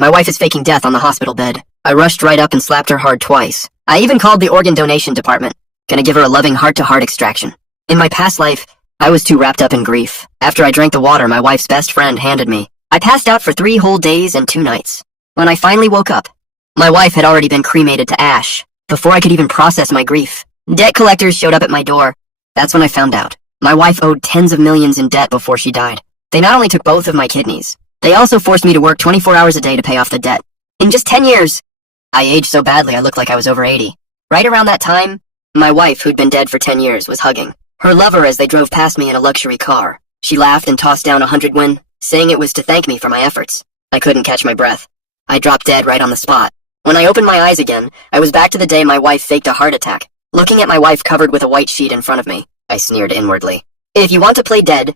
My wife is faking death on the hospital bed. I rushed right up and slapped her hard twice. I even called the organ donation department. Gonna give her a loving heart-to-heart extraction. In my past life, I was too wrapped up in grief. After I drank the water my wife's best friend handed me, I passed out for 3 whole days and 2 nights. When I finally woke up, my wife had already been cremated to ash, before I could even process my grief. Debt collectors showed up at my door. That's when I found out. My wife owed tens of millions in debt before she died. They not only took both of my kidneys, they also forced me to work 24 hours a day to pay off the debt. In just 10 years, I aged so badly I looked like I was over 80. Right around that time, my wife, who'd been dead for 10 years, was hugging her lover as they drove past me in a luxury car. She laughed and tossed down 100 won, saying it was to thank me for my efforts. I couldn't catch my breath. I dropped dead right on the spot. When I opened my eyes again, I was back to the day my wife faked a heart attack. Looking at my wife covered with a white sheet in front of me, I sneered inwardly. If you want to play dead,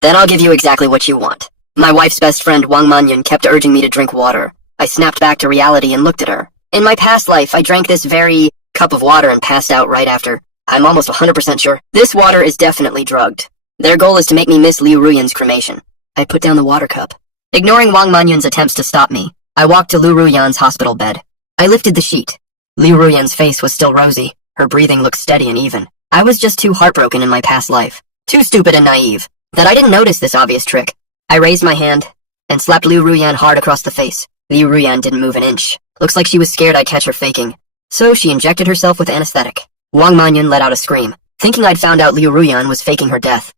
then I'll give you exactly what you want. My wife's best friend Wang Manyun kept urging me to drink water. I snapped back to reality and looked at her. In my past life, I drank this very cup of water and passed out right after. I'm almost 100% sure. This water is definitely drugged. Their goal is to make me miss Liu Ruyan's cremation. I put down the water cup. Ignoring Wang Manyun's attempts to stop me, I walked to Liu Ruyan's hospital bed. I lifted the sheet. Liu Ruyan's face was still rosy. Her breathing looked steady and even. I was just too heartbroken in my past life. Too stupid and naive that I didn't notice this obvious trick. I raised my hand and slapped Liu Ruyan hard across the face. Liu Ruyan didn't move an inch. Looks like she was scared I'd catch her faking. So she injected herself with anesthetic. Wang Manyun let out a scream, thinking I'd found out Liu Ruyan was faking her death.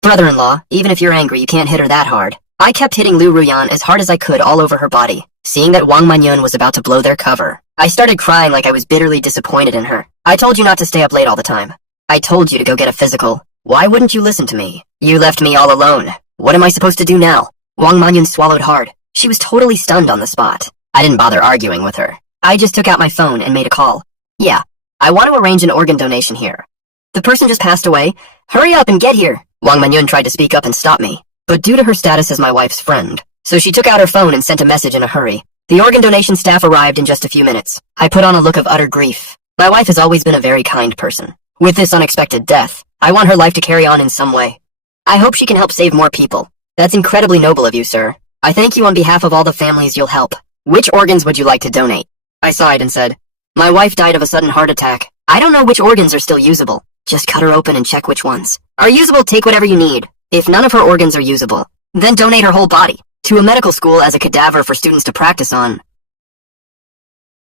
Brother-in-law, even if you're angry, you can't hit her that hard. I kept hitting Liu Ruyan as hard as I could all over her body. Seeing that Wang Manyun was about to blow their cover, I started crying like I was bitterly disappointed in her. I told you not to stay up late all the time. I told you to go get a physical. Why wouldn't you listen to me? You left me all alone. What am I supposed to do now? Wang Manyun swallowed hard. She was totally stunned on the spot. I didn't bother arguing with her. I just took out my phone and made a call. Yeah, I want to arrange an organ donation here. The person just passed away. Hurry up and get here. Wang Manyun tried to speak up and stop me, but due to her status as my wife's friend, so she took out her phone and sent a message in a hurry. The organ donation staff arrived in just a few minutes. I put on a look of utter grief. My wife has always been a very kind person. With this unexpected death, I want her life to carry on in some way. I hope she can help save more people. That's incredibly noble of you, sir. I thank you on behalf of all the families you'll help. Which organs would you like to donate? I sighed and said, my wife died of a sudden heart attack. I don't know which organs are still usable. Just cut her open and check which ones are usable. Take whatever you need. If none of her organs are usable, then donate her whole body to a medical school as a cadaver for students to practice on.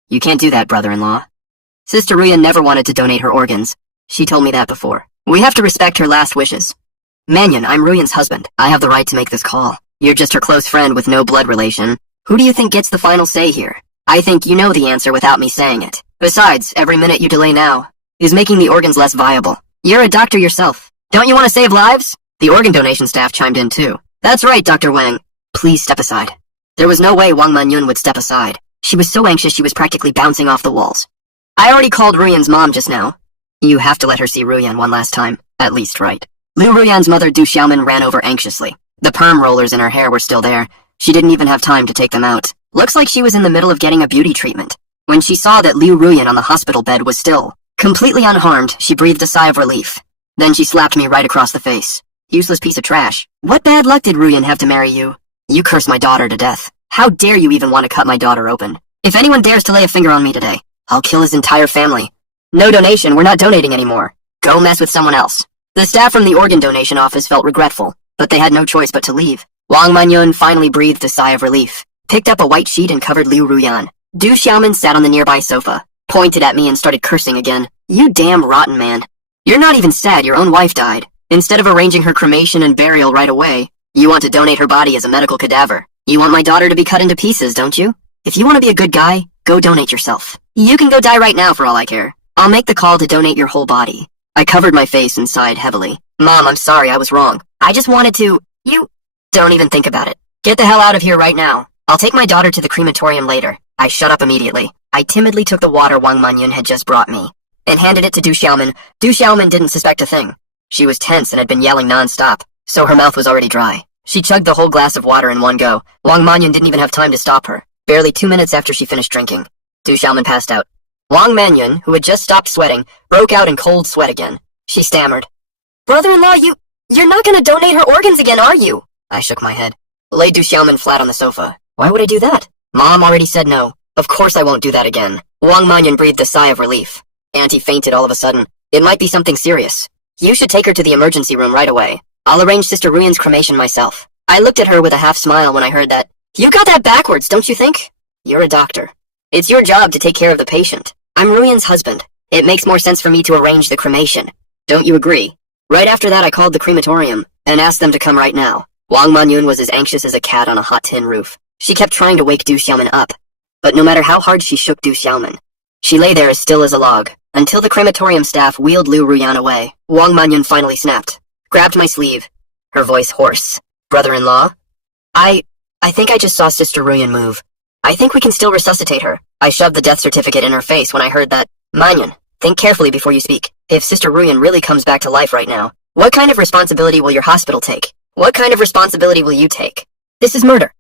You can't do that, brother-in-law. Sister Ruyan never wanted to donate her organs. She told me that before. We have to respect her last wishes. Manyun, I'm Ruyan's husband. I have the right to make this call. You're just her close friend with no blood relation. Who do you think gets the final say here? I think you know the answer without me saying it. Besides, every minute you delay now is making the organs less viable. You're a doctor yourself. Don't you want to save lives? The organ donation staff chimed in too. That's right, Dr. Wang. Please step aside. There was no way Wang Manyun would step aside. She was so anxious she was practically bouncing off the walls. I already called Ruyan's mom just now. You have to let her see Ruyan one last time. At least, right? Liu Ruyan's mother Du Xiaomin ran over anxiously. The perm rollers in her hair were still there. She didn't even have time to take them out. Looks like she was in the middle of getting a beauty treatment. When she saw that Liu Ruyan on the hospital bed was still completely unharmed, she breathed a sigh of relief. Then she slapped me right across the face. Useless piece of trash. What bad luck did Ruyan have to marry you? You cursed my daughter to death. How dare you even want to cut my daughter open? If anyone dares to lay a finger on me today, I'll kill his entire family. No donation, we're not donating anymore. Go mess with someone else. The staff from the organ donation office felt regretful, but they had no choice but to leave. Wang Manyun finally breathed a sigh of relief, picked up a white sheet and covered Liu Ruyan. Du Xiaomin sat on the nearby sofa, pointed at me and started cursing again. You damn rotten man. You're not even sad your own wife died. Instead of arranging her cremation and burial right away, you want to donate her body as a medical cadaver. You want my daughter to be cut into pieces, don't you? If you want to be a good guy, go donate yourself. You can go die right now for all I care. I'll make the call to donate your whole body. I covered my face and sighed heavily. Mom, I'm sorry, I was wrong. I just wanted to... You... Don't even think about it. Get the hell out of here right now. I'll take my daughter to the crematorium later. I shut up immediately. I timidly took the water Wang Manyun had just brought me and handed it to Du Xiaomin. Du Xiaomin didn't suspect a thing. She was tense and had been yelling non-stop, so her mouth was already dry. She chugged the whole glass of water in one go. Wang Manyun didn't even have time to stop her. Barely 2 minutes after she finished drinking, Du Xiaomin passed out. Wang Manyun, who had just stopped sweating, broke out in cold sweat again. She stammered. Brother-in-law, you're not gonna donate her organs again, are you? I shook my head. Laid Du Xiaomin flat on the sofa. Why would I do that? Mom already said no. Of course I won't do that again. Wang Manyan breathed a sigh of relief. Auntie fainted all of a sudden. It might be something serious. You should take her to the emergency room right away. I'll arrange Sister Ruyan's cremation myself. I looked at her with a half smile when I heard that. You got that backwards, don't you think? You're a doctor. It's your job to take care of the patient. I'm Ruyan's husband. It makes more sense for me to arrange the cremation. Don't you agree? Right after that I called the crematorium and asked them to come right now. Wang Manyun was as anxious as a cat on a hot tin roof. She kept trying to wake Du Xiaoman up, but no matter how hard she shook Du Xiaoman, she lay there as still as a log, until the crematorium staff wheeled Liu Ruyan away. Wang Manyun finally snapped, grabbed my sleeve, her voice hoarse. Brother-in-law? I think I just saw Sister Ruyan move. I think we can still resuscitate her. I shoved the death certificate in her face when I heard that. Manyun, think carefully before you speak. If Sister Ruyan really comes back to life right now, what kind of responsibility will your hospital take? What kind of responsibility will you take? This is murder.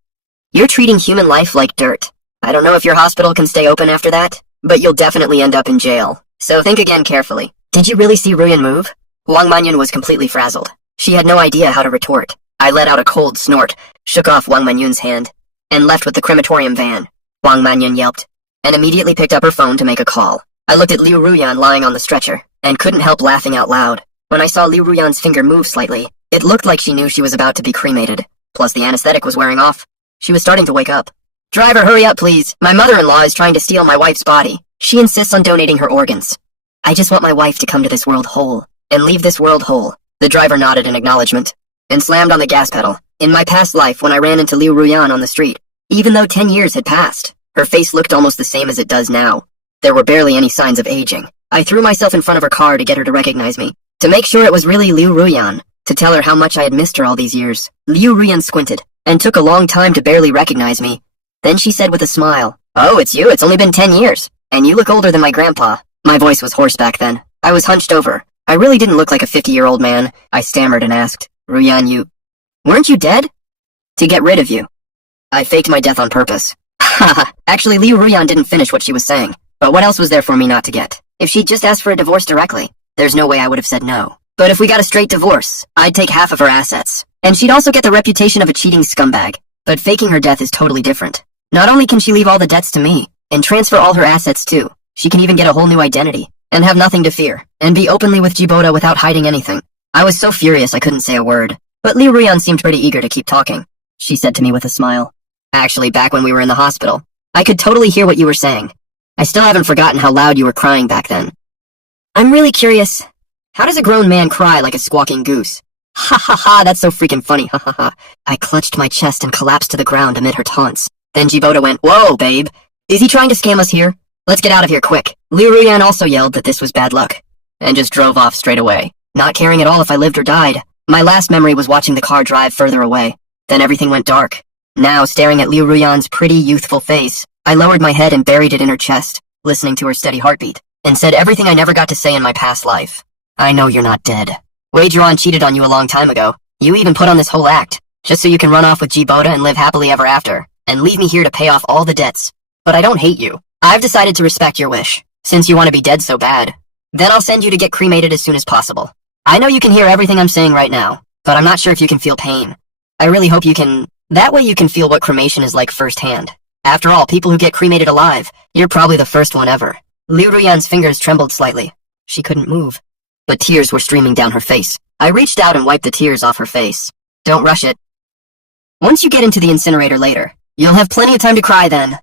You're treating human life like dirt. I don't know if your hospital can stay open after that, but you'll definitely end up in jail. So think again carefully. Did you really see Ruyan move? Wang Manyun was completely frazzled. She had no idea how to retort. I let out a cold snort, shook off Wang Manyun's hand, and left with the crematorium van. Wang Manyun yelped, and immediately picked up her phone to make a call. I looked at Liu Ruyan lying on the stretcher, and couldn't help laughing out loud. When I saw Liu Ruyan's finger move slightly, it looked like she knew she was about to be cremated. Plus the anesthetic was wearing off. She was starting to wake up. Driver, hurry up, please. My mother-in-law is trying to steal my wife's body. She insists on donating her organs. I just want my wife to come to this world whole, and leave this world whole. The driver nodded in acknowledgement, and slammed on the gas pedal. In my past life, when I ran into Liu Ruyan on the street, even though 10 years had passed, her face looked almost the same as it does now. There were barely any signs of aging. I threw myself in front of her car to get her to recognize me, to make sure it was really Liu Ruyan, to tell her how much I had missed her all these years. Liu Ruyan squinted, and took a long time to barely recognize me. Then she said with a smile, "Oh, it's you. It's only been 10 years. And you look older than my grandpa." My voice was hoarse back then. I was hunched over. I really didn't look like a 50-year-old man. I stammered and asked, "Ruyan, weren't you dead?" "To get rid of you. I faked my death on purpose." Haha. Actually, Liu Ruyan didn't finish what she was saying. But what else was there for me not to get? If she'd just asked for a divorce directly, there's no way I would have said no. But if we got a straight divorce, I'd take half of her assets. And she'd also get the reputation of a cheating scumbag. But faking her death is totally different. Not only can she leave all the debts to me, and transfer all her assets too, she can even get a whole new identity, and have nothing to fear, and be openly with Jiboda without hiding anything. I was so furious I couldn't say a word. But Liu Ruyan seemed pretty eager to keep talking. She said to me with a smile, "Actually, back when we were in the hospital, I could totally hear what you were saying. I still haven't forgotten how loud you were crying back then. I'm really curious. How does a grown man cry like a squawking goose?" "Ha ha ha, that's so freaking funny, ha ha ha." I clutched my chest and collapsed to the ground amid her taunts. Then Jiboda went, "Whoa, babe. Is he trying to scam us here? Let's get out of here quick." Liu Ruyan also yelled that this was bad luck, and just drove off straight away, not caring at all if I lived or died. My last memory was watching the car drive further away. Then everything went dark. Now, staring at Liu Ruyan's pretty, youthful face, I lowered my head and buried it in her chest, listening to her steady heartbeat, and said everything I never got to say in my past life. "I know you're not dead. Wageron cheated on you a long time ago. You even put on this whole act, just so you can run off with Jiboda and live happily ever after, and leave me here to pay off all the debts. But I don't hate you. I've decided to respect your wish, since you want to be dead so bad. Then I'll send you to get cremated as soon as possible. I know you can hear everything I'm saying right now, but I'm not sure if you can feel pain. I really hope you can. That way you can feel what cremation is like firsthand. After all, people who get cremated alive, you're probably the first one ever." Liu Ruyan's fingers trembled slightly. She couldn't move, but tears were streaming down her face. I reached out and wiped the tears off her face. "Don't rush it. Once you get into the incinerator later, you'll have plenty of time to cry then."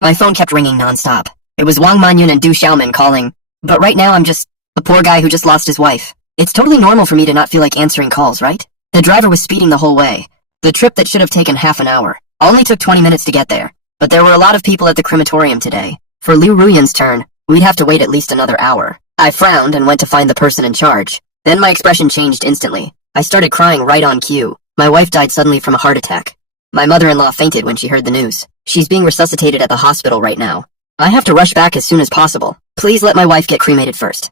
My phone kept ringing nonstop. It was Wang Manyun and Du Xiaoman calling, but right now I'm just a poor guy who just lost his wife. It's totally normal for me to not feel like answering calls, right? The driver was speeding the whole way. The trip that should have taken half an hour only took 20 minutes to get there. But there were a lot of people at the crematorium today. For Liu Ruyan's turn, we'd have to wait at least another hour. I frowned and went to find the person in charge. Then my expression changed instantly. I started crying right on cue. My wife died suddenly from a heart attack. My mother-in-law fainted when she heard the news. She's being resuscitated at the hospital right now. I have to rush back as soon as possible. Please let my wife get cremated first.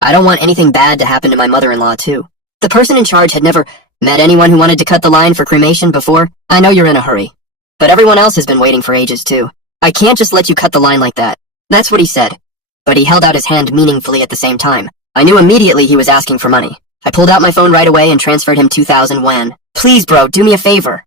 I don't want anything bad to happen to my mother-in-law too. The person in charge had never met anyone who wanted to cut the line for cremation before. I know you're in a hurry, but everyone else has been waiting for ages too. I can't just let you cut the line like that. That's what he said. But he held out his hand meaningfully at the same time. I knew immediately he was asking for money. I pulled out my phone right away and transferred him 2,000 yuan. "Please, bro, do me a favor.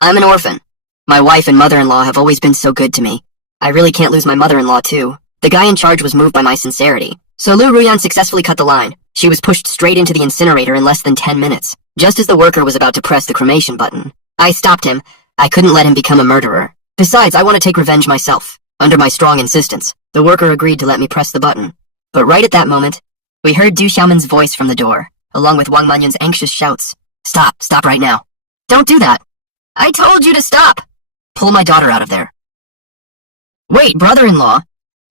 I'm an orphan. My wife and mother-in-law have always been so good to me. I really can't lose my mother-in-law too. The guy in charge was moved by my sincerity. So Liu Ruyan successfully cut the line. She was pushed straight into the incinerator in less than 10 minutes, just as the worker was about to press the cremation button. I stopped him. I couldn't let him become a murderer. Besides, I want to take revenge myself. Under my strong insistence, the worker agreed to let me press the button. But right at that moment, we heard Du Xiaoman's voice from the door, along with Wang Manyun's anxious shouts. Stop right now. Don't do that. I told you to stop. Pull my daughter out of there. Wait, brother-in-law.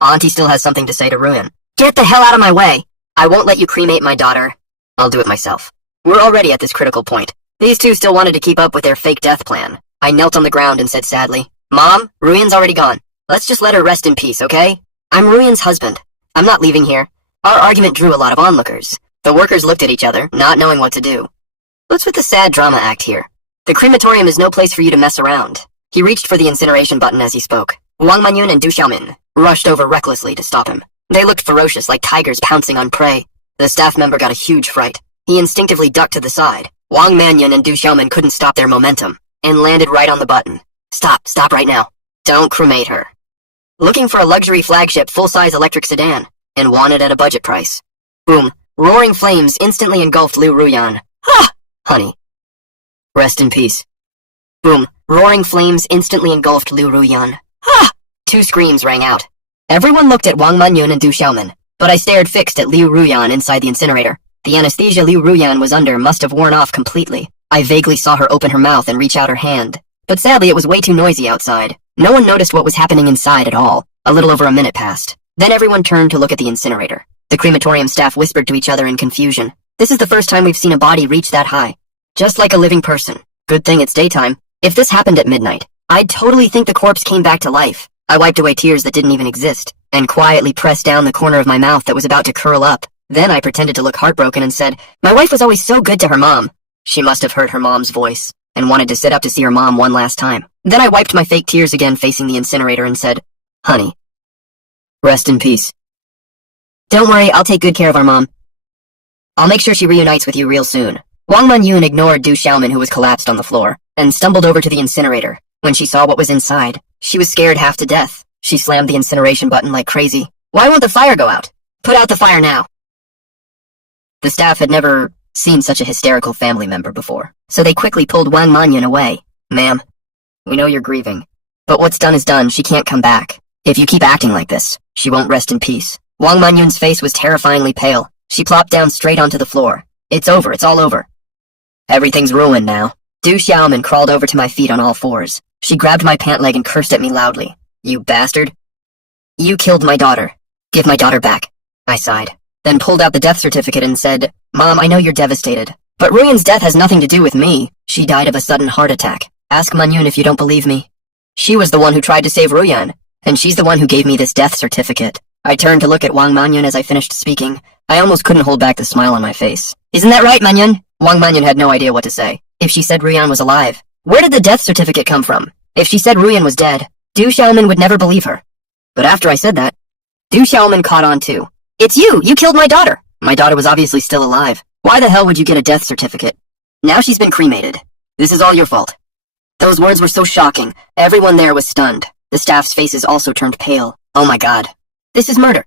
Auntie still has something to say to Ruyan. Get the hell out of my way. I won't let you cremate my daughter. I'll do it myself. We're already at this critical point. These two still wanted to keep up with their fake death plan. I knelt on the ground and said sadly, Mom, Ruyan's already gone. Let's just let her rest in peace, okay? I'm Ruyan's husband. I'm not leaving here. Our argument drew a lot of onlookers. The workers looked at each other, not knowing what to do. What's with the sad drama act here? The crematorium is no place for you to mess around. He reached for the incineration button as he spoke. Wang Manyun and Du Xiaomin rushed over recklessly to stop him. They looked ferocious, like tigers pouncing on prey. The staff member got a huge fright. He instinctively ducked to the side. Wang Manyun and Du Xiaomin couldn't stop their momentum, and landed right on the button. Stop right now. Don't cremate her. Looking for a luxury flagship full-size electric sedan, and wanted at a budget price. Boom. Roaring flames instantly engulfed Liu Ruyan. Ha! Honey. Rest in peace. Boom. Roaring flames instantly engulfed Liu Ruyan. Ha! Two screams rang out. Everyone looked at Wang Manyun and Du Xiaomin, but I stared fixed at Liu Ruyan inside the incinerator. The anesthesia Liu Ruyan was under must have worn off completely. I vaguely saw her open her mouth and reach out her hand. But sadly it was way too noisy outside. No one noticed what was happening inside at all. A little over a minute passed. Then everyone turned to look at the incinerator. The crematorium staff whispered to each other in confusion. This is the first time we've seen a body reach that high. Just like a living person. Good thing it's daytime. If this happened at midnight, I'd totally think the corpse came back to life. I wiped away tears that didn't even exist, and quietly pressed down the corner of my mouth that was about to curl up. Then I pretended to look heartbroken and said, My wife was always so good to her mom. She must have heard her mom's voice, and wanted to sit up to see her mom one last time. Then I wiped my fake tears again facing the incinerator and said, Honey, rest in peace. Don't worry, I'll take good care of our mom. I'll make sure she reunites with you real soon. Wang Manyun ignored Du Xiaomin, who was collapsed on the floor, and stumbled over to the incinerator. When she saw what was inside, she was scared half to death. She slammed the incineration button like crazy. Why won't the fire go out? Put out the fire now. The staff had never seen such a hysterical family member before, so they quickly pulled Wang Manyun away. Ma'am, we know you're grieving, but what's done is done. She can't come back. If you keep acting like this, she won't rest in peace. Wang Manyun's face was terrifyingly pale. She plopped down straight onto the floor. It's over, it's all over. Everything's ruined now. Du Xiaomin crawled over to my feet on all fours. She grabbed my pant leg and cursed at me loudly. You bastard. You killed my daughter. Give my daughter back. I sighed, then pulled out the death certificate and said, Mom, I know you're devastated, but Ruyan's death has nothing to do with me. She died of a sudden heart attack. Ask Manyun if you don't believe me. She was the one who tried to save Ruyan, and she's the one who gave me this death certificate. I turned to look at Wang Manyun as I finished speaking. I almost couldn't hold back the smile on my face. Isn't that right, Manyun? Wang Manyun had no idea what to say. If she said Ruyan was alive, where did the death certificate come from? If she said Ruyan was dead, Du Xiaomin would never believe her. But after I said that, Du Xiaomin caught on too. It's you! You killed my daughter! My daughter was obviously still alive. Why the hell would you get a death certificate? Now she's been cremated. This is all your fault. Those words were so shocking. Everyone there was stunned. The staff's faces also turned pale. Oh my god. This is murder.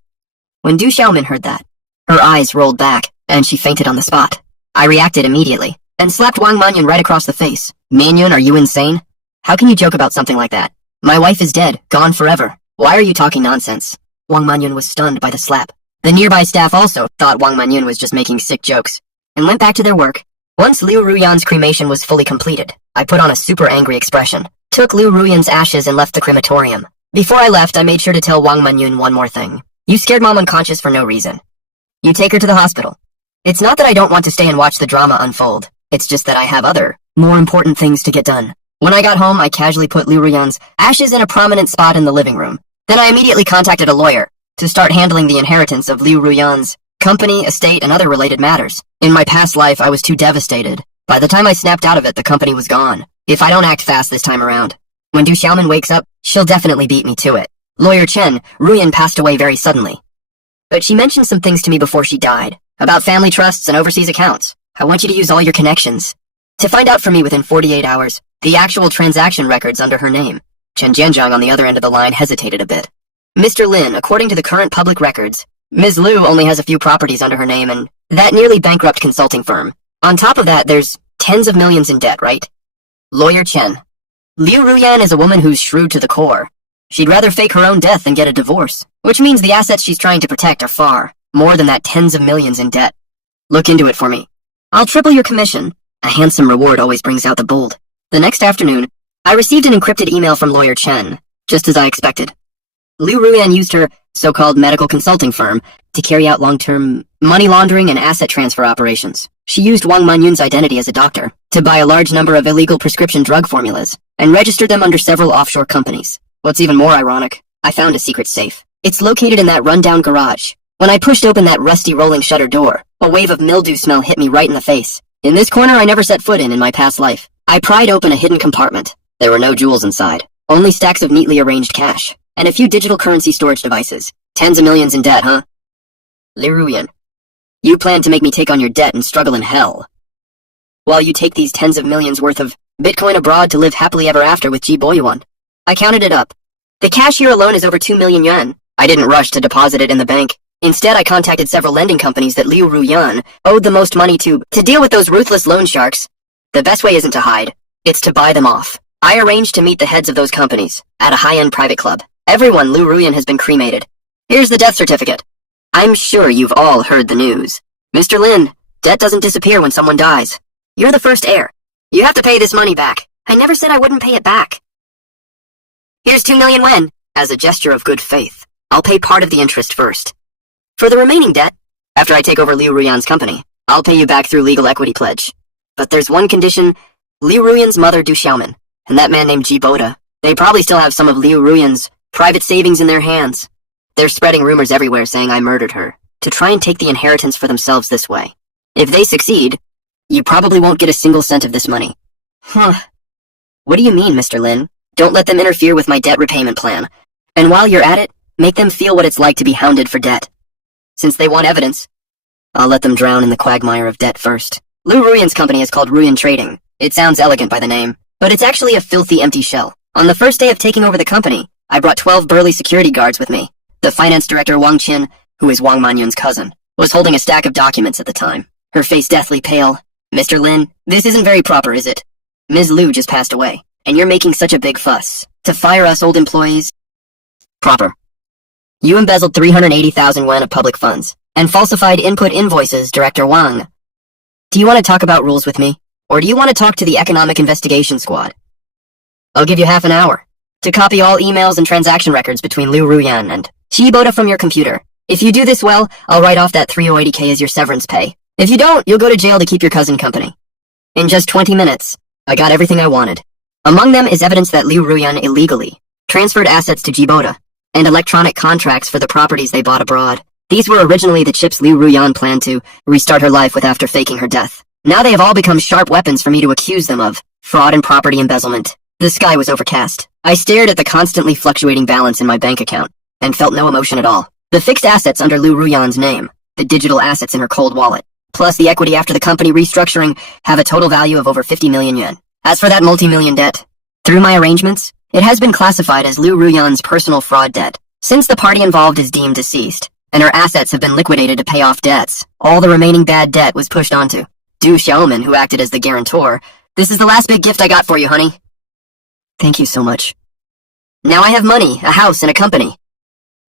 When Du Xiaomin heard that, her eyes rolled back, and she fainted on the spot. I reacted immediately, and slapped Wang Manyun right across the face. Manyun, are you insane? How can you joke about something like that? My wife is dead, gone forever. Why are you talking nonsense? Wang Manyun was stunned by the slap. The nearby staff also thought Wang Manyun was just making sick jokes, and went back to their work. Once Liu Ruyan's cremation was fully completed, I put on a super angry expression, took Liu Ruyan's ashes and left the crematorium. Before I left, I made sure to tell Wang Manyun one more thing. You scared Mom unconscious for no reason. You take her to the hospital. It's not that I don't want to stay and watch the drama unfold. It's just that I have other, more important things to get done. When I got home, I casually put Liu Ruyan's ashes in a prominent spot in the living room. Then I immediately contacted a lawyer to start handling the inheritance of Liu Ruyan's company, estate, and other related matters. In my past life, I was too devastated. By the time I snapped out of it, the company was gone. If I don't act fast this time around, when Du Xiaomin wakes up, she'll definitely beat me to it. Lawyer Chen, Ruyan passed away very suddenly. But she mentioned some things to me before she died, about family trusts and overseas accounts. I want you to use all your connections to find out for me within 48 hours The actual transaction records under her name. Chen Jianzhang on the other end of the line hesitated a bit. Mr. Lin, according to the current public records, Ms. Liu only has a few properties under her name and that nearly bankrupt consulting firm. On top of that, there's tens of millions in debt, right? Lawyer Chen. Liu Ruyan is a woman who's shrewd to the core. She'd rather fake her own death than get a divorce, which means the assets she's trying to protect are far more than that tens of millions in debt. Look into it for me. I'll triple your commission. A handsome reward always brings out the bold. The next afternoon, I received an encrypted email from Lawyer Chen, just as I expected. Liu Ruyan used her so-called medical consulting firm to carry out long-term money laundering and asset transfer operations. She used Wang Manyun's identity as a doctor to buy a large number of illegal prescription drug formulas and registered them under several offshore companies. What's even more ironic, I found a secret safe. It's located in that rundown garage. When I pushed open that rusty rolling shutter door, a wave of mildew smell hit me right in the face. In this corner I never set foot in my past life. I pried open a hidden compartment. There were no jewels inside, only stacks of neatly arranged cash, and a few digital currency storage devices. Tens of millions in debt, huh? Liu Ruyan, you plan to make me take on your debt and struggle in hell, while you take these tens of millions worth of Bitcoin abroad to live happily ever after with Ji Boyuan. I counted it up. The cash here alone is over 2 million yuan. I didn't rush to deposit it in the bank. Instead, I contacted several lending companies that Liu Ruyan owed the most money to deal with those ruthless loan sharks. The best way isn't to hide, it's to buy them off. I arranged to meet the heads of those companies at a high-end private club. Everyone Liu Ruyan has been cremated. Here's the death certificate. I'm sure you've all heard the news. Mr. Lin, debt doesn't disappear when someone dies. You're the first heir. You have to pay this money back. I never said I wouldn't pay it back. Here's 2 million yuan. As a gesture of good faith, I'll pay part of the interest first. For the remaining debt, after I take over Liu Ruyan's company, I'll pay you back through legal equity pledge. But there's one condition: Liu Ruyan's mother, Du Xiaoman, and that man named Ji Boda. They probably still have some of Liu Ruyan's private savings in their hands. They're spreading rumors everywhere saying I murdered her, to try and take the inheritance for themselves this way. If they succeed, you probably won't get a single cent of this money. Huh. What do you mean, Mr. Lin? Don't let them interfere with my debt repayment plan. And while you're at it, make them feel what it's like to be hounded for debt. Since they want evidence, I'll let them drown in the quagmire of debt first. Liu Ruyan's company is called Ruyan Trading. It sounds elegant by the name, but it's actually a filthy empty shell. On the first day of taking over the company, I brought 12 burly security guards with me. The finance director Wang Qin, who is Wang Manyun's cousin, was holding a stack of documents at the time, her face deathly pale. Mr. Lin, this isn't very proper, is it? Ms. Liu just passed away, and you're making such a big fuss. To fire us old employees? Proper. You embezzled 380,000 yuan of public funds, and falsified input invoices, Director Wang. Do you want to talk about rules with me? Or do you want to talk to the Economic Investigation Squad? I'll give you half an hour to copy all emails and transaction records between Liu Ruyan and Ji Boda from your computer. If you do this well, I'll write off that 3080K as your severance pay. If you don't, you'll go to jail to keep your cousin company. In just 20 minutes, I got everything I wanted. Among them is evidence that Liu Ruyan illegally transferred assets to Ji Boda, and electronic contracts for the properties they bought abroad. These were originally the chips Liu Ruyan planned to restart her life with after faking her death. Now they have all become sharp weapons for me to accuse them of fraud and property embezzlement. The sky was overcast. I stared at the constantly fluctuating balance in my bank account and felt no emotion at all. The fixed assets under Liu Ruyan's name, the digital assets in her cold wallet, plus the equity after the company restructuring have a total value of over 50 million yuan. As for that multi-million debt, through my arrangements, it has been classified as Liu Ruyan's personal fraud debt. Since the party involved is deemed deceased, and her assets have been liquidated to pay off debts, all the remaining bad debt was pushed onto Du Xiaoman, who acted as the guarantor. This is the last big gift I got for you, honey. Thank you so much. Now I have money, a house, and a company.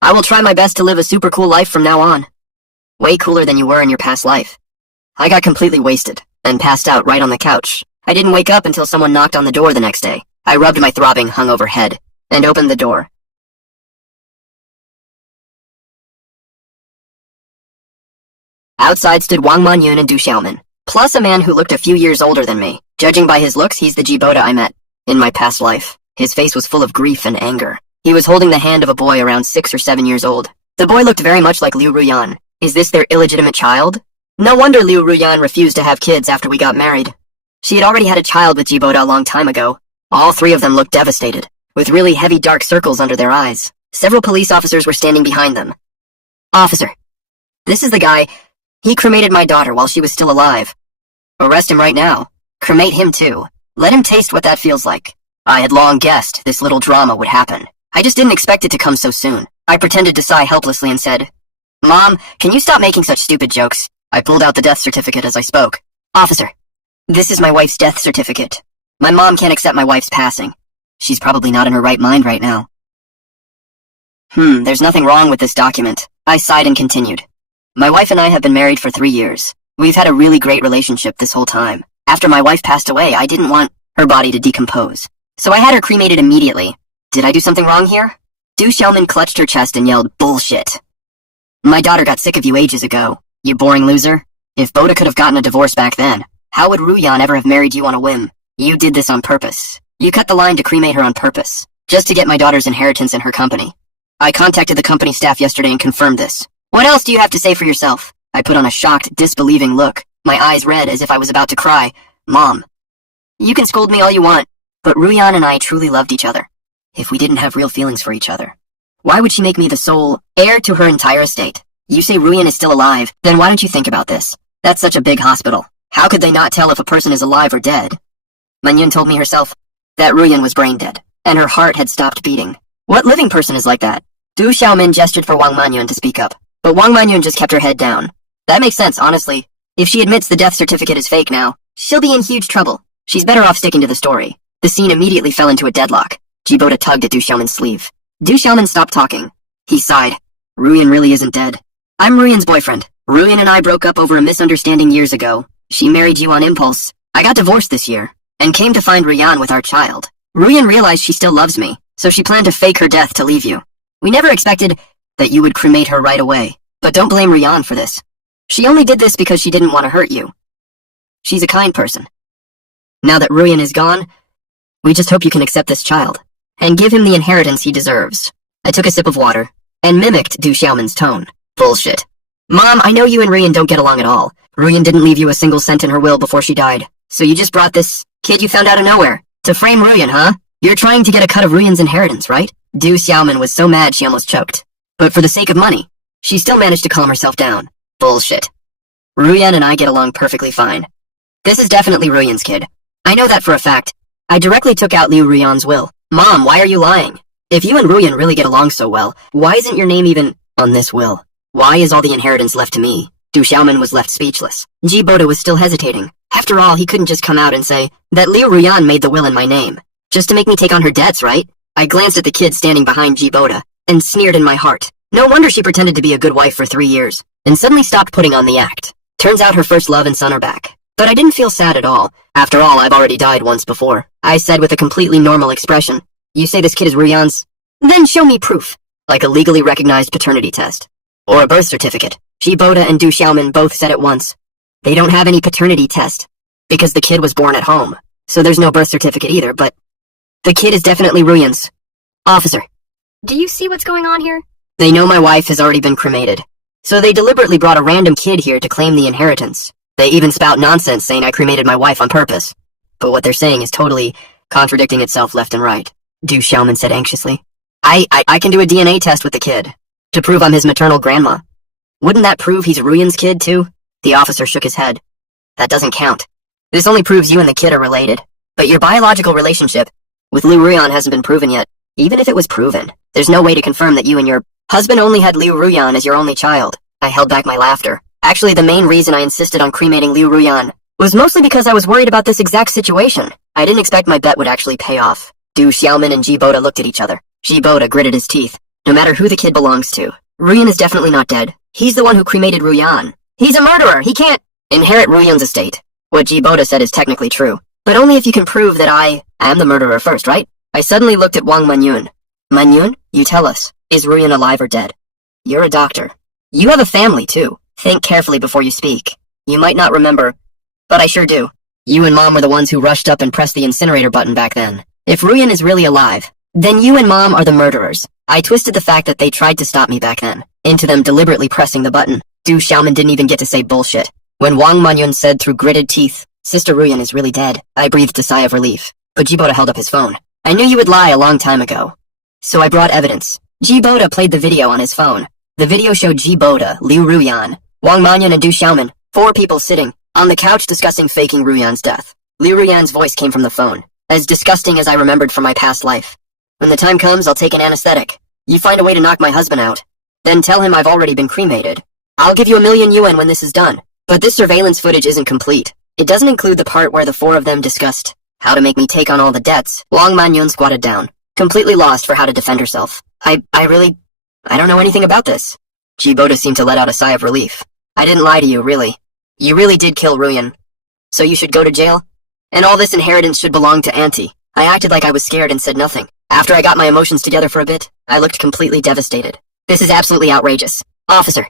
I will try my best to live a super cool life from now on. Way cooler than you were in your past life. I got completely wasted and passed out right on the couch. I didn't wake up until someone knocked on the door the next day. I rubbed my throbbing, hungover head and opened the door. Outside stood Wang Manyun and Du Xiaoman, plus a man who looked a few years older than me. Judging by his looks, he's the Ji Boda I met in my past life. His face was full of grief and anger. He was holding the hand of a boy around 6 or 7 years old. The boy looked very much like Liu Ruyan. Is this their illegitimate child? No wonder Liu Ruyan refused to have kids after we got married. She had already had a child with Ji Boda a long time ago. All three of them looked devastated, with really heavy dark circles under their eyes. Several police officers were standing behind them. Officer, this is the guy. He cremated my daughter while she was still alive. Arrest him right now. Cremate him too. Let him taste what that feels like. I had long guessed this little drama would happen. I just didn't expect it to come so soon. I pretended to sigh helplessly and said, "Mom, can you stop making such stupid jokes?" I pulled out the death certificate as I spoke. "Officer, this is my wife's death certificate. My mom can't accept my wife's passing. She's probably not in her right mind right now." There's nothing wrong with this document. I sighed and continued. My wife and I have been married for 3 years. We've had a really great relationship this whole time. After my wife passed away, I didn't want her body to decompose. So I had her cremated immediately. Did I do something wrong here? Du Xiaomin clutched her chest and yelled, "Bullshit. My daughter got sick of you ages ago, you boring loser. If Boda could have gotten a divorce back then, how would Ruyan ever have married you on a whim? You did this on purpose. You cut the line to cremate her on purpose, just to get my daughter's inheritance in her company. I contacted the company staff yesterday and confirmed this. What else do you have to say for yourself?" I put on a shocked, disbelieving look, my eyes red as if I was about to cry. "Mom, you can scold me all you want, but Ruyan and I truly loved each other. If we didn't have real feelings for each other, why would she make me the sole heir to her entire estate? You say Ruyan is still alive, then why don't you think about this? That's such a big hospital. How could they not tell if a person is alive or dead?" Manyun told me herself that Ruyan was brain dead, and her heart had stopped beating. What living person is like that? Du Xiaomin gestured for Wang Manyun to speak up, but Wang Manyun just kept her head down. That makes sense, honestly. If she admits the death certificate is fake now, she'll be in huge trouble. She's better off sticking to the story. The scene immediately fell into a deadlock. Jiboda tugged at Du Xiaomin's sleeve. Du Xiaomin stopped talking. He sighed. "Ruyan really isn't dead. I'm Ruyan's boyfriend. Ruyan and I broke up over a misunderstanding years ago. She married you on impulse. I got divorced this year, and came to find Ruyan with our child. Ruyan realized she still loves me, so she planned to fake her death to leave you. We never expected that you would cremate her right away, but don't blame Ruyan for this. She only did this because she didn't want to hurt you. She's a kind person. Now that Ruyan is gone, we just hope you can accept this child, and give him the inheritance he deserves." I took a sip of water, and mimicked Du Xiaomin's tone. "Bullshit. Mom, I know you and Ruyan don't get along at all. Ruyan didn't leave you a single cent in her will before she died, so you just brought this kid you found out of nowhere to frame Ruyan, huh? You're trying to get a cut of Ruyan's inheritance, right?" Du Xiaomin was so mad she almost choked. But for the sake of money, she still managed to calm herself down. "Bullshit. Ruyan and I get along perfectly fine. This is definitely Ruyan's kid. I know that for a fact. I directly took out Liu Ruyan's will. Mom, why are you lying? If you and Ruyan really get along so well, why isn't your name even on this will? Why is all the inheritance left to me?" Du Xiaomin was left speechless. Jiboda was still hesitating. After all, he couldn't just come out and say that Liu Ruyan made the will in my name, just to make me take on her debts, right? I glanced at the kid standing behind Jiboda, and sneered in my heart. No wonder she pretended to be a good wife for 3 years, and suddenly stopped putting on the act. Turns out her first love and son are back. But I didn't feel sad at all. After all, I've already died once before. I said with a completely normal expression, "You say this kid is Ruyan's? Then show me proof." Like a legally recognized paternity test. Or a birth certificate. Jiboda and Du Xiaomin both said at once. They don't have any paternity test, because the kid was born at home. So there's no birth certificate either, but the kid is definitely Ruyan's. "Officer, do you see what's going on here?" They know my wife has already been cremated, so they deliberately brought a random kid here to claim the inheritance. They even spout nonsense saying I cremated my wife on purpose. But what they're saying is totally contradicting itself left and right. Du Xiaomin said anxiously. I can do a DNA test with the kid, to prove I'm his maternal grandma. Wouldn't that prove he's Ruyan's kid, too? The officer shook his head. That doesn't count. This only proves you and the kid are related. But your biological relationship with Liu Ruyan hasn't been proven yet. Even if it was proven, there's no way to confirm that you and your husband only had Liu Ruyan as your only child. I held back my laughter. Actually, the main reason I insisted on cremating Liu Ruyan was mostly because I was worried about this exact situation. I didn't expect my bet would actually pay off. Du Xiaomin and Jiboda looked at each other. Jiboda gritted his teeth. No matter who the kid belongs to, Ruyan is definitely not dead. He's the one who cremated Ruyan. He's a murderer. He can't inherit Ruyan's estate. What Jiboda said is technically true, but only if you can prove that I am the murderer first, right? I suddenly looked at Wang Manyun. Manyun, you tell us, is Ruyan alive or dead? You're a doctor. You have a family, too. Think carefully before you speak. You might not remember, but I sure do. You and Mom were the ones who rushed up and pressed the incinerator button back then. If Ruyan is really alive, then you and Mom are the murderers. I twisted the fact that they tried to stop me back then into them deliberately pressing the button. Du Xiaomin didn't even get to say bullshit. When Wang Manyun said through gritted teeth, Sister Ruyan is really dead, I breathed a sigh of relief. But Jiboda held up his phone. I knew you would lie a long time ago. So I brought evidence. Jiboda played the video on his phone. The video showed Jiboda, Liu Ruyan, Wang Manyun and Du Xiaomin, 4 people sitting on the couch discussing faking Ruyan's death. Liu Ruyan's voice came from the phone, as disgusting as I remembered from my past life. When the time comes, I'll take an anesthetic. You find a way to knock my husband out. Then tell him I've already been cremated. I'll give you 1,000,000 yuan when this is done. But this surveillance footage isn't complete. It doesn't include the part where the four of them discussed how to make me take on all the debts. Wang Manyun squatted down, completely lost for how to defend herself. I don't know anything about this. Jibota seemed to let out a sigh of relief. I didn't lie to you, really. You really did kill Ruyan. So you should go to jail? And all this inheritance should belong to Auntie. I acted like I was scared and said nothing. After I got my emotions together for a bit, I looked completely devastated. This is absolutely outrageous. Officer,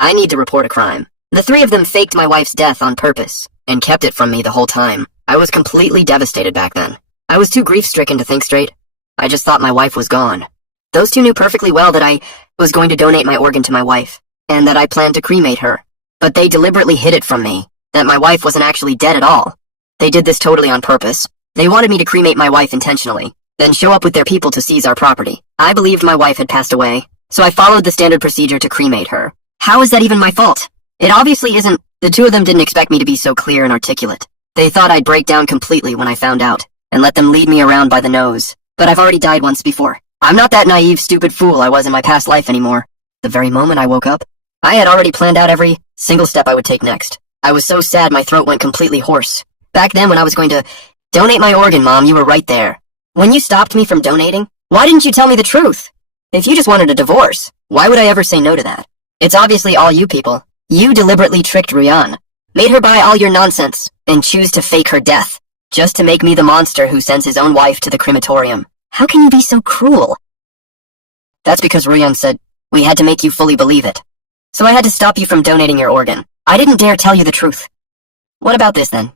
I need to report a crime. The three of them faked my wife's death on purpose, and kept it from me the whole time. I was completely devastated back then. I was too grief-stricken to think straight. I just thought my wife was gone. Those two knew perfectly well that I was going to donate my organ to my wife, and that I planned to cremate her. But they deliberately hid it from me, that my wife wasn't actually dead at all. They did this totally on purpose. They wanted me to cremate my wife intentionally, then show up with their people to seize our property. I believed my wife had passed away, so I followed the standard procedure to cremate her. How is that even my fault? It obviously isn't. The two of them didn't expect me to be so clear and articulate. They thought I'd break down completely when I found out, and let them lead me around by the nose. But I've already died once before. I'm not that naive, stupid fool I was in my past life anymore. The very moment I woke up, I had already planned out every single step I would take next. I was so sad my throat went completely hoarse. Back then when I was going to donate my organ, Mom, you were right there. When you stopped me from donating, why didn't you tell me the truth? If you just wanted a divorce, why would I ever say no to that? It's obviously all you people. You deliberately tricked Ruyan, made her buy all your nonsense, and choose to fake her death, just to make me the monster who sends his own wife to the crematorium. How can you be so cruel? That's because Ruyan said we had to make you fully believe it. So I had to stop you from donating your organ. I didn't dare tell you the truth. What about this then?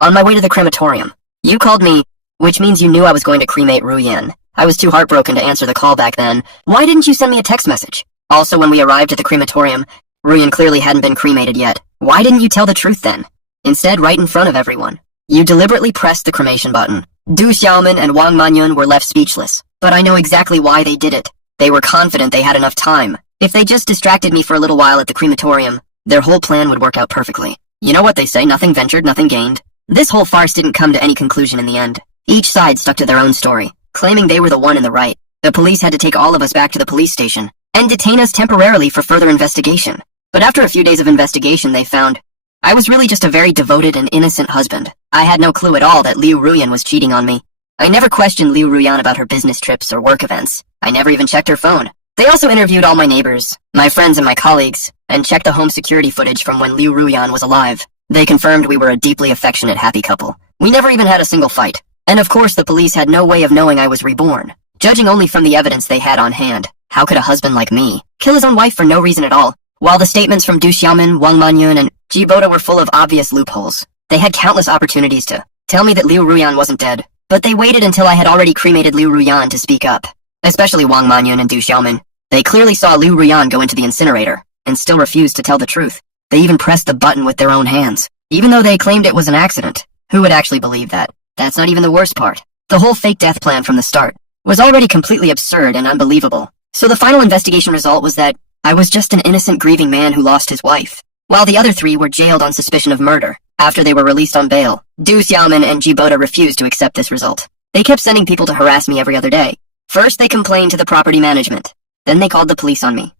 On my way to the crematorium, you called me, which means you knew I was going to cremate Ruyan. I was too heartbroken to answer the call back then. Why didn't you send me a text message? Also, when we arrived at the crematorium, Ruyan clearly hadn't been cremated yet. Why didn't you tell the truth then? Instead, right in front of everyone, you deliberately pressed the cremation button. Du Xiaomin and Wang Manyun were left speechless, but I know exactly why they did it. They were confident they had enough time. If they just distracted me for a little while at the crematorium, their whole plan would work out perfectly. You know what they say, nothing ventured, nothing gained. This whole farce didn't come to any conclusion in the end. Each side stuck to their own story, claiming they were the one in the right. The police had to take all of us back to the police station and detain us temporarily for further investigation. But after a few days of investigation, they found I was really just a very devoted and innocent husband. I had no clue at all that Liu Ruyan was cheating on me. I never questioned Liu Ruyan about her business trips or work events. I never even checked her phone. They also interviewed all my neighbors, my friends and my colleagues, and checked the home security footage from when Liu Ruyan was alive. They confirmed we were a deeply affectionate, happy couple. We never even had a single fight. And of course the police had no way of knowing I was reborn. Judging only from the evidence they had on hand, how could a husband like me kill his own wife for no reason at all? While the statements from Du Xiaomin, Wang Manyun, and Jibota were full of obvious loopholes, they had countless opportunities to tell me that Liu Ruyan wasn't dead. But they waited until I had already cremated Liu Ruyan to speak up. Especially Wang Manyun and Du Xiaomin. They clearly saw Liu Ruyan go into the incinerator, and still refused to tell the truth. They even pressed the button with their own hands. Even though they claimed it was an accident, who would actually believe that? That's not even the worst part. The whole fake death plan from the start was already completely absurd and unbelievable. So the final investigation result was that I was just an innocent grieving man who lost his wife, while the other three were jailed on suspicion of murder. After they were released on bail, Du Xiaomin and Jibota refused to accept this result. They kept sending people to harass me every other day. First they complained to the property management, then they called the police on me.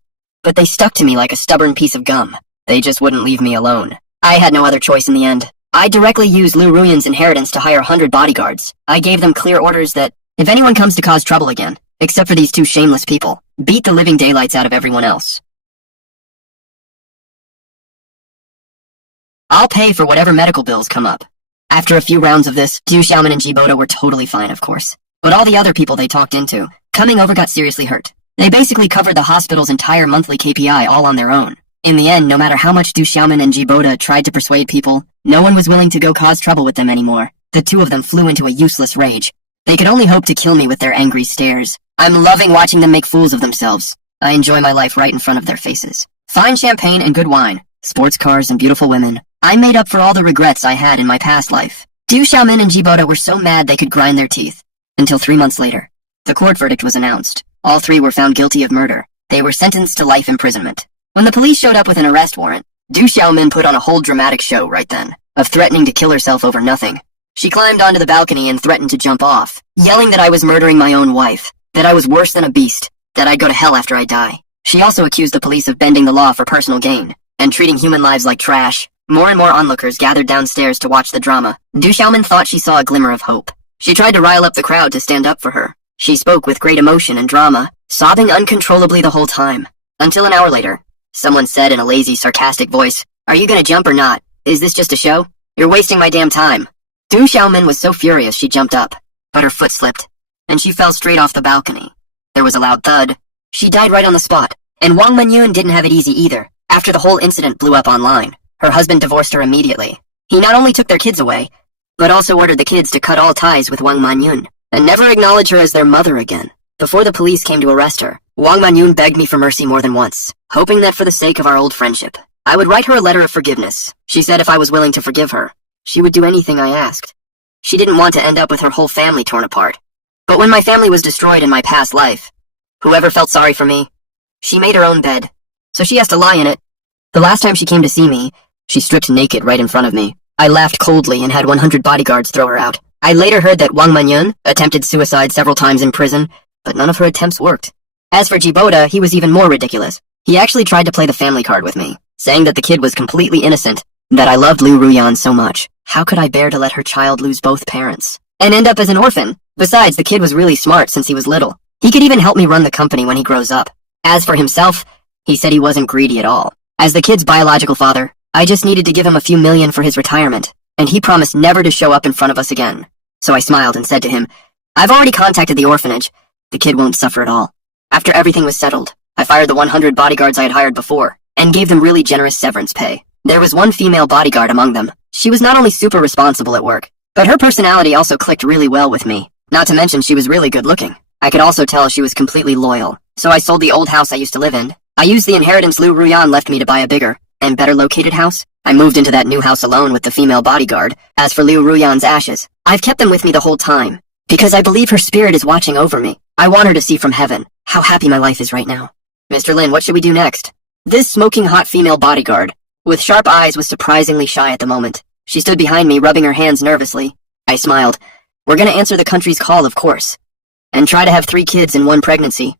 But they stuck to me like a stubborn piece of gum. They just wouldn't leave me alone. I had no other choice in the end. I directly used Liu Ruyan's inheritance to hire 100 bodyguards. I gave them clear orders that if anyone comes to cause trouble again, except for these two shameless people, beat the living daylights out of everyone else. I'll pay for whatever medical bills come up. After a few rounds of this, Du Xiaomin and Jibota were totally fine, of course. But all the other people they talked into, coming over got seriously hurt. They basically covered the hospital's entire monthly KPI all on their own. In the end, no matter how much Du Xiaomin and Jibota tried to persuade people, no one was willing to go cause trouble with them anymore. The two of them flew into a useless rage. They could only hope to kill me with their angry stares. I'm loving watching them make fools of themselves. I enjoy my life right in front of their faces. Fine champagne and good wine, sports cars and beautiful women. I made up for all the regrets I had in my past life. Du Xiaomin and Jibota were so mad they could grind their teeth. Until 3 months later, the court verdict was announced. All three were found guilty of murder. They were sentenced to life imprisonment. When the police showed up with an arrest warrant, Du Xiaomin put on a whole dramatic show right then, of threatening to kill herself over nothing. She climbed onto the balcony and threatened to jump off, yelling that I was murdering my own wife, that I was worse than a beast, that I'd go to hell after I die. She also accused the police of bending the law for personal gain, and treating human lives like trash. More and more onlookers gathered downstairs to watch the drama. Du Xiaoman thought she saw a glimmer of hope. She tried to rile up the crowd to stand up for her. She spoke with great emotion and drama, sobbing uncontrollably the whole time. Until an hour later, someone said in a lazy, sarcastic voice, "Are you gonna jump or not? Is this just a show? You're wasting my damn time." Du Xiaoman was so furious she jumped up, but her foot slipped, and she fell straight off the balcony. There was a loud thud. She died right on the spot, and Wang Menyun didn't have it easy either. After the whole incident blew up online, her husband divorced her immediately. He not only took their kids away, but also ordered the kids to cut all ties with Wang Menyun, and never acknowledge her as their mother again. Before the police came to arrest her, Wang Menyun begged me for mercy more than once, hoping that for the sake of our old friendship, I would write her a letter of forgiveness. She said if I was willing to forgive her, she would do anything I asked. She didn't want to end up with her whole family torn apart. But when my family was destroyed in my past life, whoever felt sorry for me, she made her own bed, so she has to lie in it. The last time she came to see me, she stripped naked right in front of me. I laughed coldly and had 100 bodyguards throw her out. I later heard that Wang Menyun attempted suicide several times in prison, but none of her attempts worked. As for Jiboda, he was even more ridiculous. He actually tried to play the family card with me, saying that the kid was completely innocent, that I loved Liu Ruyan so much. How could I bear to let her child lose both parents and end up as an orphan? Besides, the kid was really smart since he was little. He could even help me run the company when he grows up. As for himself, he said he wasn't greedy at all. As the kid's biological father, I just needed to give him a few million for his retirement, and he promised never to show up in front of us again. So I smiled and said to him, "I've already contacted the orphanage. The kid won't suffer at all." After everything was settled, I fired the 100 bodyguards I had hired before, and gave them really generous severance pay. There was one female bodyguard among them. She was not only super responsible at work, but her personality also clicked really well with me. Not to mention she was really good looking. I could also tell she was completely loyal. So I sold the old house I used to live in. I used the inheritance Liu Ruyan left me to buy a bigger and better located house. I moved into that new house alone with the female bodyguard. As for Liu Ruyan's ashes, I've kept them with me the whole time, because I believe her spirit is watching over me. I want her to see from heaven how happy my life is right now. Mr. Lin, what should we do next? This smoking hot female bodyguard, with sharp eyes, was surprisingly shy at the moment. She stood behind me, rubbing her hands nervously. I smiled. We're gonna answer the country's call, of course, and try to have 3 kids in 1 pregnancy.